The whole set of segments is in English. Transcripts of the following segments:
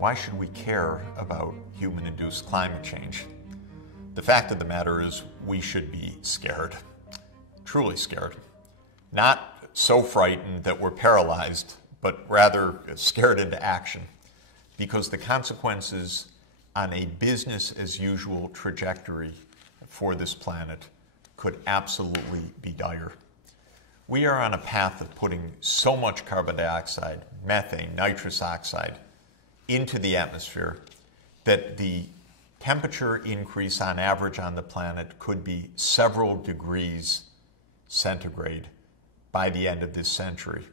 Why should we care about human-induced climate change? The fact of the matter is we should be scared, truly scared. Not so frightened that we're paralyzed, but rather scared into action, because the consequences on a business-as-usual trajectory for this planet could absolutely be dire. We are on a path of putting so much carbon dioxide, methane, nitrous oxide into the atmosphere that the temperature increase on average on the planet could be several degrees centigrade by the end of this century.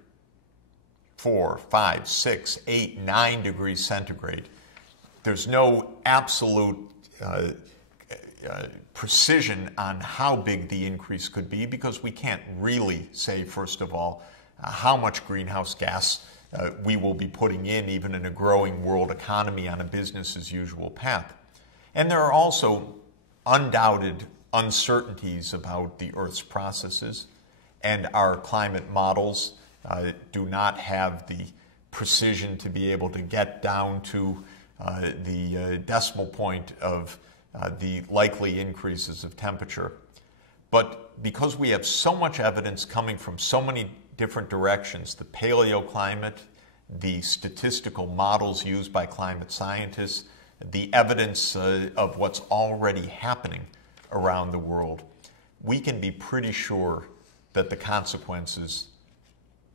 4, 5, 6, 8, 9 degrees centigrade. There's no absolute precision on how big the increase could be because we can't really say, first of all, how much greenhouse gas we will be putting in even in a growing world economy on a business-as-usual path. And there are also undoubted uncertainties about the Earth's processes, and our climate models do not have the precision to be able to get down to the decimal point of the likely increases of temperature. But because we have so much evidence coming from so many different directions, the paleoclimate, the statistical models used by climate scientists, the evidence of what's already happening around the world, we can be pretty sure that the consequences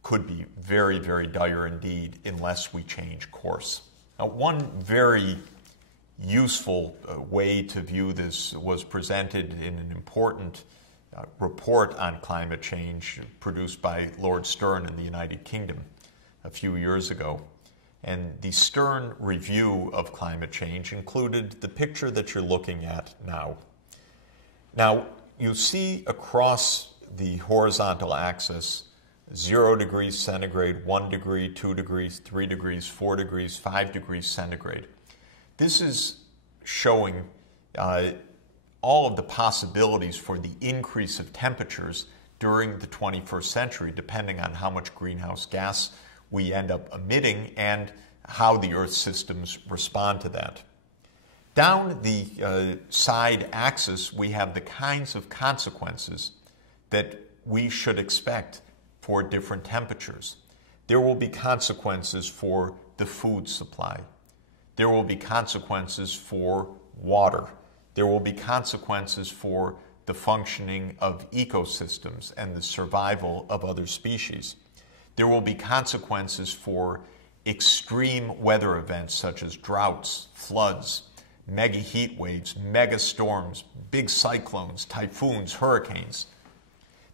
could be very, very dire indeed unless we change course. Now, one very useful way to view this was presented in an important report on climate change produced by Lord Stern in the United Kingdom a few years ago. And the Stern review of climate change included the picture that you're looking at now. Now, you see across the horizontal axis 0 degrees centigrade, 1 degree, 2 degrees, 3 degrees, 4 degrees, 5 degrees centigrade. This is showing all of the possibilities for the increase of temperatures during the 21st century, depending on how much greenhouse gas we end up emitting and how the Earth systems respond to that. Down the side axis, we have the kinds of consequences that we should expect for different temperatures. There will be consequences for the food supply. There will be consequences for water. There will be consequences for the functioning of ecosystems and the survival of other species. There will be consequences for extreme weather events such as droughts, floods, mega heat waves, mega storms, big cyclones, typhoons, hurricanes.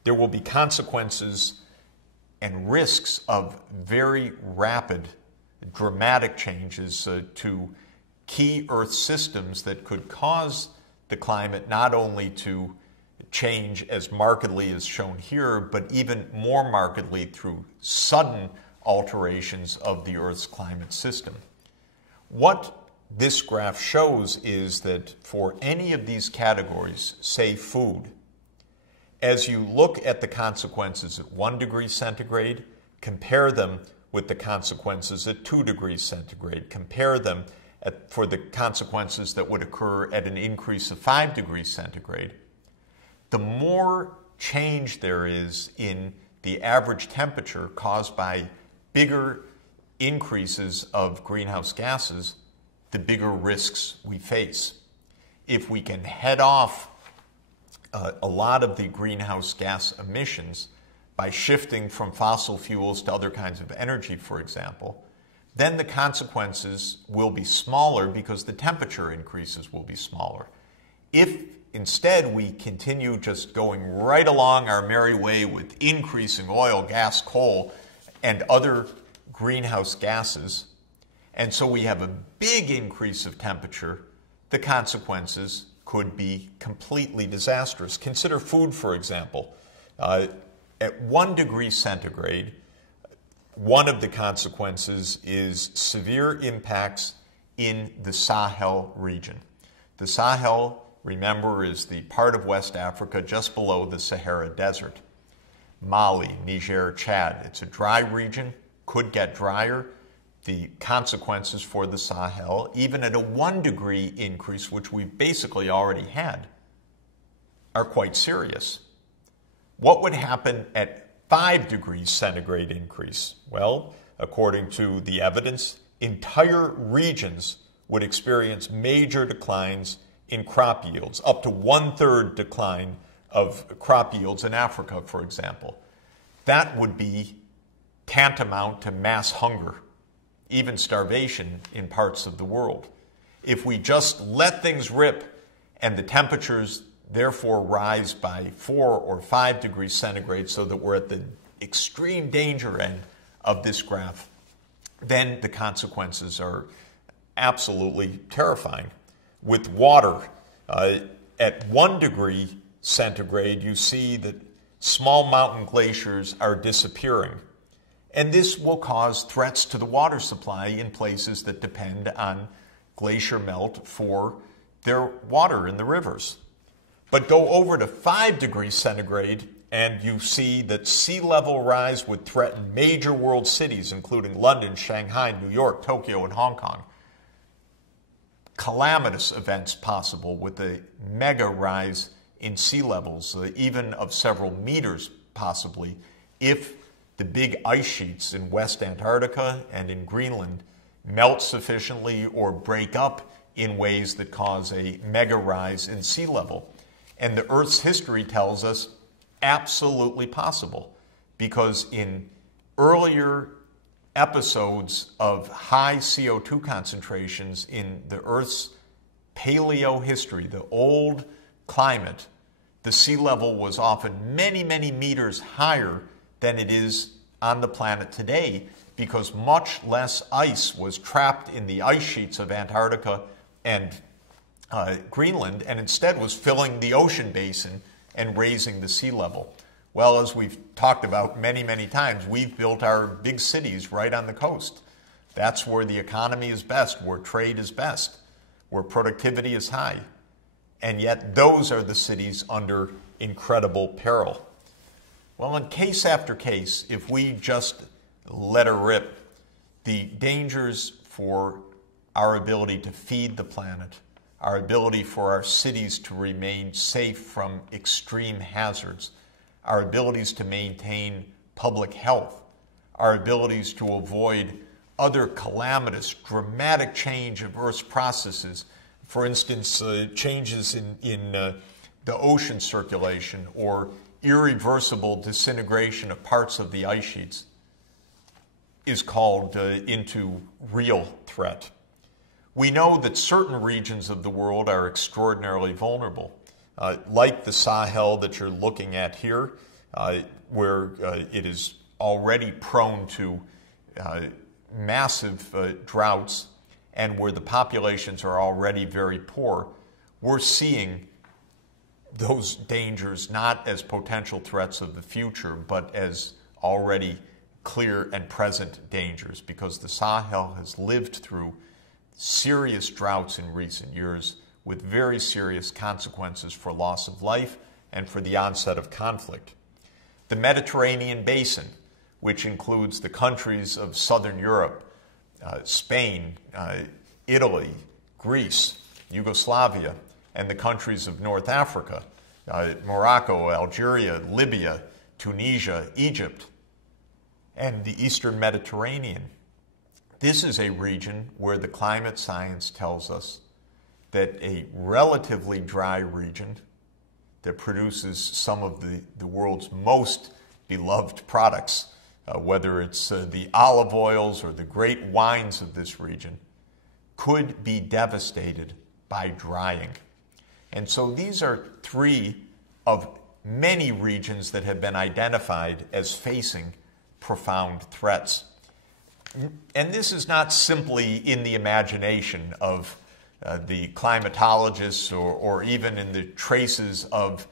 There will be consequences and risks of very rapid, dramatic changes to key Earth systems that could cause the climate not only to change as markedly as shown here, but even more markedly through sudden alterations of the Earth's climate system. What this graph shows is that for any of these categories, say food, as you look at the consequences at 1 degree centigrade, compare them with the consequences at 2 degrees centigrade, compare them for the consequences that would occur at an increase of 5 degrees centigrade, the more change there is in the average temperature caused by bigger increases of greenhouse gases, the bigger risks we face. If we can head off a lot of the greenhouse gas emissions by shifting from fossil fuels to other kinds of energy, for example, then the consequences will be smaller because the temperature increases will be smaller. If instead we continue just going right along our merry way with increasing oil, gas, coal, and other greenhouse gases, and so we have a big increase of temperature, the consequences could be completely disastrous. Consider food, for example. At 1 degree centigrade, one of the consequences is severe impacts in the Sahel region. The Sahel, remember, is the part of West Africa just below the Sahara Desert. Mali, Niger, Chad. It's a dry region, could get drier. the consequences for the Sahel, even at a 1 degree increase, which we've basically already had, are quite serious. What would happen at 5 degrees centigrade increase? Well, according to the evidence, entire regions would experience major declines in crop yields, up to 1/3 decline of crop yields in Africa, for example. That would be tantamount to mass hunger, even starvation in parts of the world. If we just let things rip and the temperatures therefore rise by 4 or 5 degrees centigrade so that we're at the extreme danger end of this graph, then the consequences are absolutely terrifying. With water, at 1 degree centigrade, you see that small mountain glaciers are disappearing. And this will cause threats to the water supply in places that depend on glacier melt for their water in the rivers. But go over to 5 degrees centigrade and you see that sea level rise would threaten major world cities, including London, Shanghai, New York, Tokyo, and Hong Kong. Calamitous events possible with a mega rise in sea levels, even of several meters possibly, if the big ice sheets in West Antarctica and in Greenland melt sufficiently or break up in ways that cause a mega rise in sea level. And the Earth's history tells us absolutely possible, because in earlier episodes of high CO2 concentrations in the Earth's paleo history, the old climate, the sea level was often many, many meters higher than it is on the planet today, because much less ice was trapped in the ice sheets of Antarctica and Greenland, and instead was filling the ocean basin and raising the sea level. Well, as we've talked about many, many times, we've built our big cities right on the coast. That's where the economy is best, where trade is best, where productivity is high. And yet those are the cities under incredible peril. Well, in case after case, if we just let her rip, the dangers for our ability to feed the planet, our ability for our cities to remain safe from extreme hazards, our abilities to maintain public health, our abilities to avoid other calamitous, dramatic change of Earth's processes, for instance, changes in the ocean circulation or irreversible disintegration of parts of the ice sheets, is called into real threat. We know that certain regions of the world are extraordinarily vulnerable, like the Sahel that you're looking at here, where it is already prone to massive droughts and where the populations are already very poor. We're seeing those dangers not as potential threats of the future, but as already clear and present dangers, because the Sahel has lived through serious droughts in recent years with very serious consequences for loss of life and for the onset of conflict. The Mediterranean basin, which includes the countries of Southern Europe, Spain, Italy, Greece, Yugoslavia, and the countries of North Africa, Morocco, Algeria, Libya, Tunisia, Egypt, and the Eastern Mediterranean. This is a region where the climate science tells us that a relatively dry region that produces some of the world's most beloved products, whether it's the olive oils or the great wines of this region, could be devastated by drying. And so these are 3 of many regions that have been identified as facing profound threats. And this is not simply in the imagination of the climatologists or even in the traces of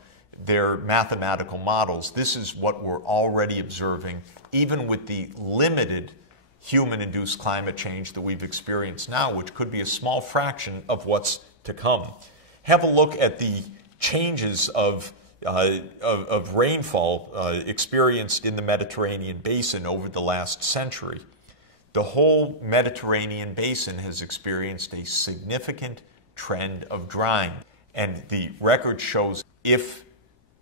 their mathematical models. This is what we're already observing, even with the limited human-induced climate change that we've experienced now, which could be a small fraction of what's to come. Have a look at the changes of rainfall experienced in the Mediterranean basin over the last century. the whole Mediterranean basin has experienced a significant trend of drying. And the record shows if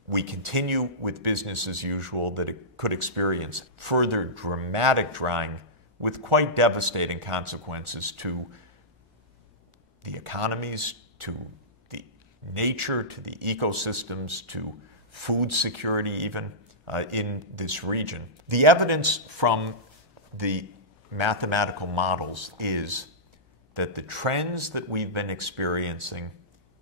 we continue with business as usual, that it could experience further dramatic drying with quite devastating consequences to the economies, to the nature, to the ecosystems, to food security even in this region. The evidence from the mathematical models is that the trends that we've been experiencing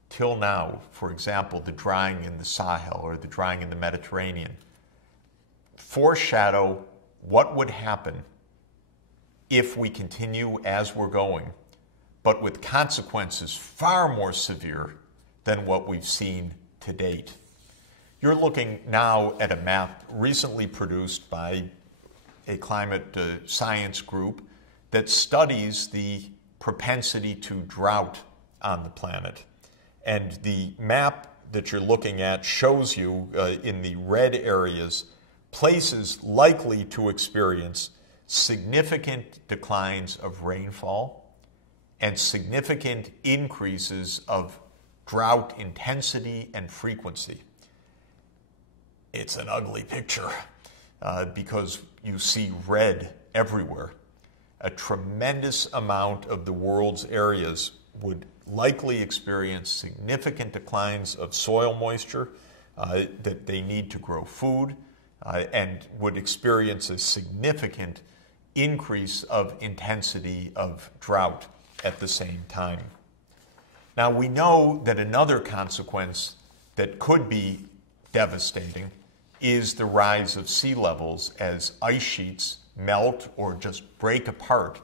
till now, for example, the drying in the Sahel or the drying in the Mediterranean, foreshadow what would happen if we continue as we're going, but with consequences far more severe than what we've seen to date. You're looking now at a map recently produced by a climate science group that studies the propensity to drought on the planet. And the map that you're looking at shows you in the red areas places likely to experience significant declines of rainfall and significant increases of drought intensity and frequency. It's an ugly picture because you see red everywhere. A tremendous amount of the world's areas would likely experience significant declines of soil moisture that they need to grow food and would experience a significant increase of intensity of drought at the same time. Now we know that another consequence that could be devastating is the rise of sea levels as ice sheets melt or just break apart,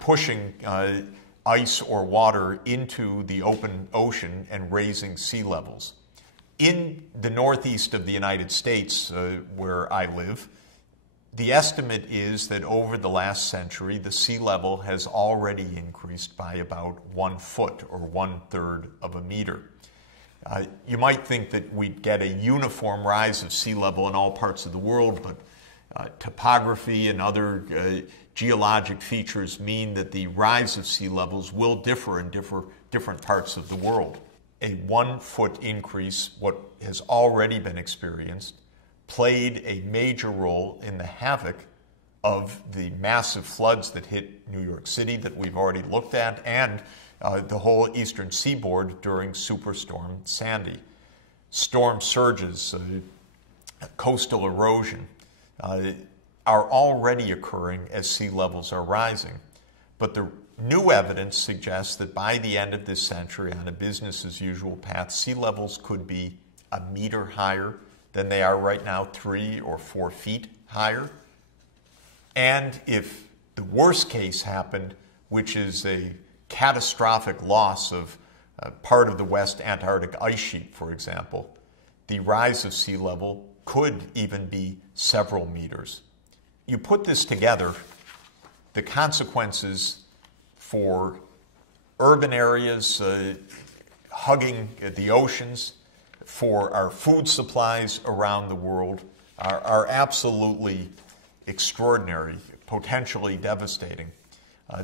pushing ice or water into the open ocean and raising sea levels. In the northeast of the United States, where I live, the estimate is that over the last century, the sea level has already increased by about 1 foot or 1/3 of a meter. You might think that we'd get a uniform rise of sea level in all parts of the world, but topography and other geologic features mean that the rise of sea levels will differ in different parts of the world. A 1 foot increase, what has already been experienced, played a major role in the havoc of the massive floods that hit New York City that we've already looked at, and the whole eastern seaboard during Superstorm Sandy. Storm surges, coastal erosion are already occurring as sea levels are rising. But the new evidence suggests that by the end of this century, on a business as usual path, sea levels could be 1 meter higher than they are right now, 3 or 4 feet higher. And if the worst case happened, which is a catastrophic loss of part of the West Antarctic ice sheet, for example, the rise of sea level could even be several meters. You put this together, the consequences for urban areas hugging the oceans, for our food supplies around the world are absolutely extraordinary, potentially devastating.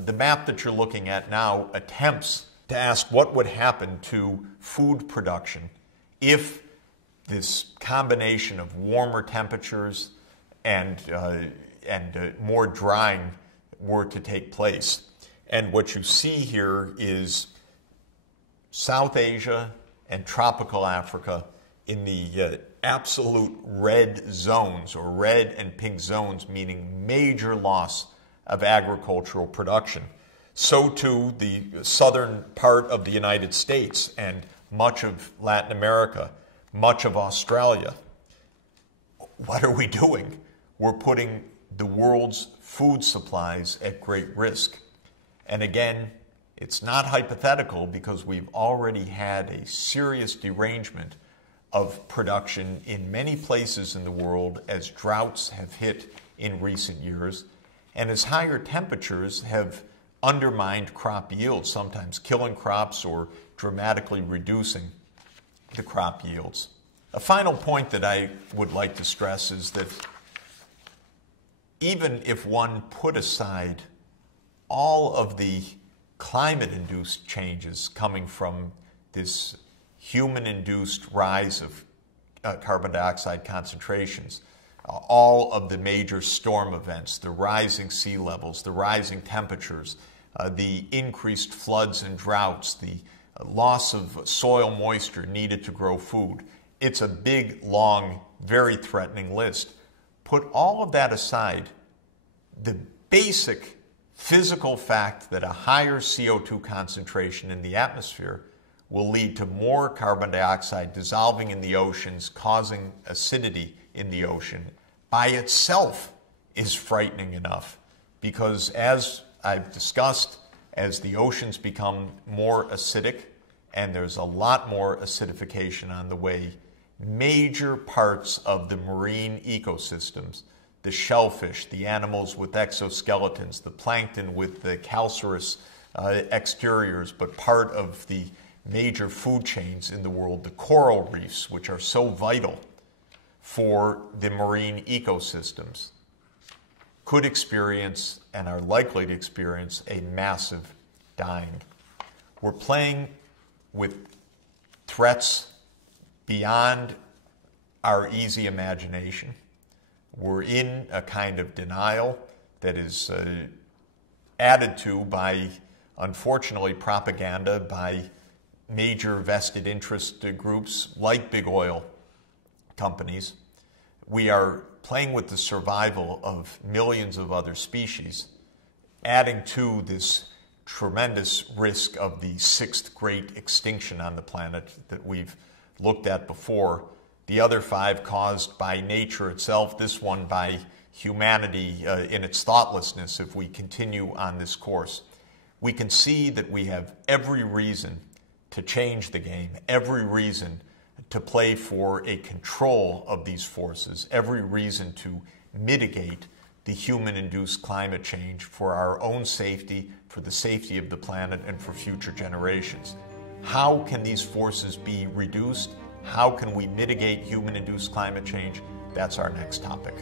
The map that you're looking at now attempts to ask what would happen to food production if this combination of warmer temperatures and more drying were to take place. And what you see here is South Asia and tropical Africa in the absolute red zones, or red and pink zones, meaning major loss of agricultural production. So too the southern part of the United States and much of Latin America, much of Australia. What are we doing? We're putting the world's food supplies at great risk. And again, it's not hypothetical because we've already had a serious derangement of production in many places in the world as droughts have hit in recent years and as higher temperatures have undermined crop yields, sometimes killing crops or dramatically reducing the crop yields. A final point that I would like to stress is that even if one put aside all of the climate-induced changes coming from this human-induced rise of carbon dioxide concentrations, all of the major storm events, the rising sea levels, the rising temperatures, the increased floods and droughts, the loss of soil moisture needed to grow food. It's a big, long, very threatening list. Put all of that aside, the basic physical fact that a higher CO2 concentration in the atmosphere will lead to more carbon dioxide dissolving in the oceans, causing acidity in the ocean, by itself is frightening enough, because as I've discussed, as the oceans become more acidic, and there's a lot more acidification on the way, major parts of the marine ecosystems, the shellfish, the animals with exoskeletons, the plankton with the calcareous exteriors, but part of the major food chains in the world, the coral reefs, which are so vital for the marine ecosystems, could experience and are likely to experience a massive dying. We're playing with threats beyond our easy imagination. We're in a kind of denial that is added to by, unfortunately, propaganda by major vested interest groups like big oil companies. We are playing with the survival of millions of other species, adding to this tremendous risk of the sixth great extinction on the planet that we've looked at before. The other five caused by nature itself, this one by humanity in its thoughtlessness if we continue on this course. We can see that we have every reason to change the game, every reason to play for a control of these forces, every reason to mitigate the human-induced climate change for our own safety, for the safety of the planet, and for future generations. How can these forces be reduced? How can we mitigate human-induced climate change? That's our next topic.